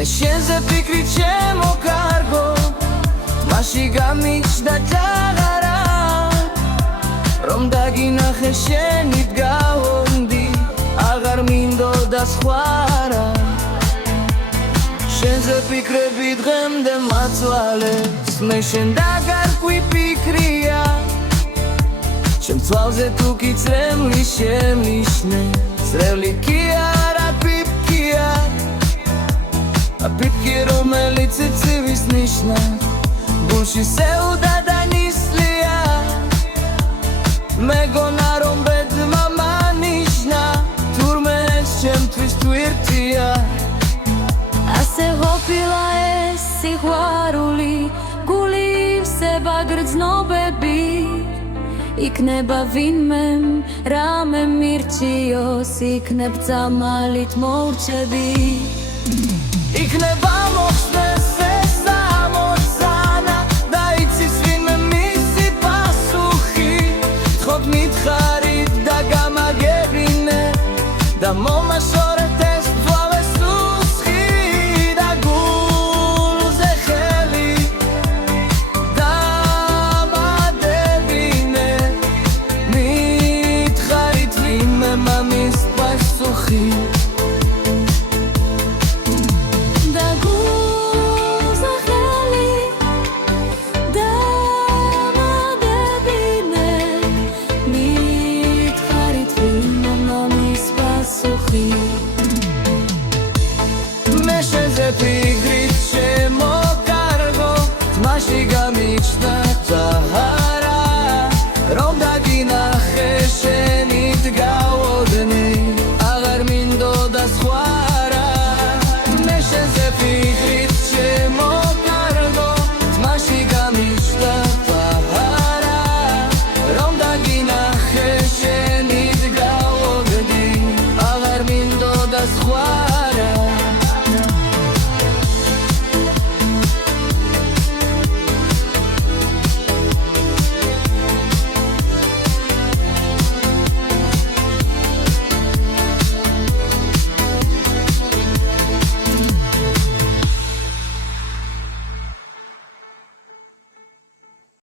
მე შენზე ფიქრით შემოკარგო მაშინ გამიჩნდა ჯაღარა რომ დაგინახე შენი დგავონდი აღარ მინდოდა სხვა რა შენზე ფიქრები დღემდე მაწვალებს მე შენ დაგარკვი ფიქრია ჩემ თვალზე თუ კი წრემლი შემნიშნე წრემლი კი არა პიპკია პიპკი რომელიც ცივის ნიშნა გულში სევდა და ნისლია მეგონა რომ ბედმა მანიშნა თურმე ეს ჩემთვის თვირთია ასე ყოფილა ეს სიყვარული გული ივსება გრძნობები იქნება ვინმე რამე მირჩიოს იქნებ წამალით მოვრჩები იქნება მოხსნეს ეს ამოცანა და იცის ვინმე მისი პასუხი თხოდ მითხარით და გამაგებინე და მომაშორეთ ეს ფლავე სუსხი და გულზე ხელი დამადებინე მითხარით ვინმე მამის პასუხი